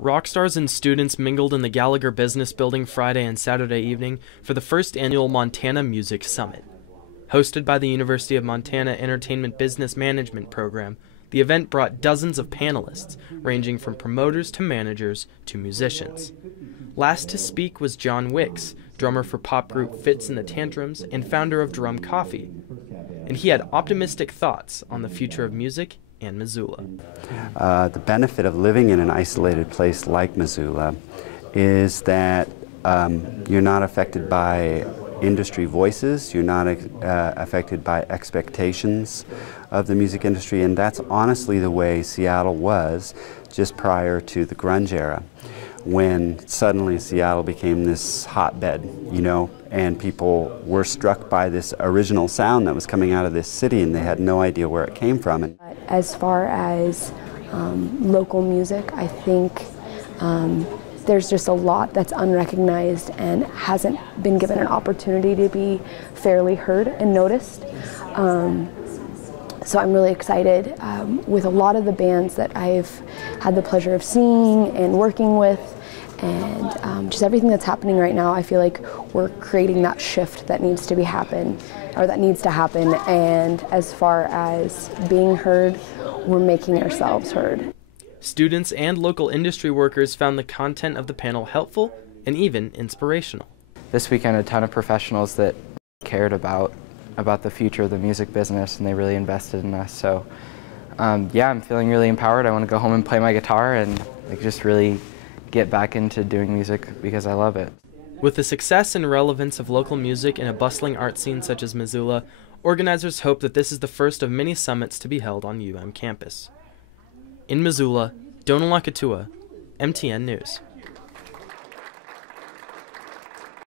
Rock stars and students mingled in the Gallagher Business Building Friday and Saturday evening for the first annual Montana Music Summit. Hosted by the University of Montana Entertainment Business Management Program, the event brought dozens of panelists, ranging from promoters to managers to musicians. Last to speak was John Wicks, drummer for pop group Fitz and the Tantrums and founder of Drum Coffee. And he had optimistic thoughts on the future of music and Missoula. The benefit of living in an isolated place like Missoula is that you're not affected by industry voices, you're not affected by expectations of the music industry, and that's honestly the way Seattle was just prior to the grunge era, when suddenly Seattle became this hotbed, you know, and people were struck by this original sound that was coming out of this city and they had no idea where it came from. As far as local music, I think there's just a lot that's unrecognized and hasn't been given an opportunity to be fairly heard and noticed. So I'm really excited with a lot of the bands that I've had the pleasure of seeing and working with, and just everything that's happening right now. I feel like we're creating that shift that needs to happen. And as far as being heard, we're making ourselves heard. Students and local industry workers found the content of the panel helpful and even inspirational. This weekend, a ton of professionals that cared about the future of the music business, and they really invested in us. So yeah, I'm feeling really empowered. I want to go home and play my guitar and just really get back into doing music because I love it. With the success and relevance of local music in a bustling art scene such as Missoula, organizers hope that this is the first of many summits to be held on UM campus. In Missoula, Donald Lakatua, MTN News.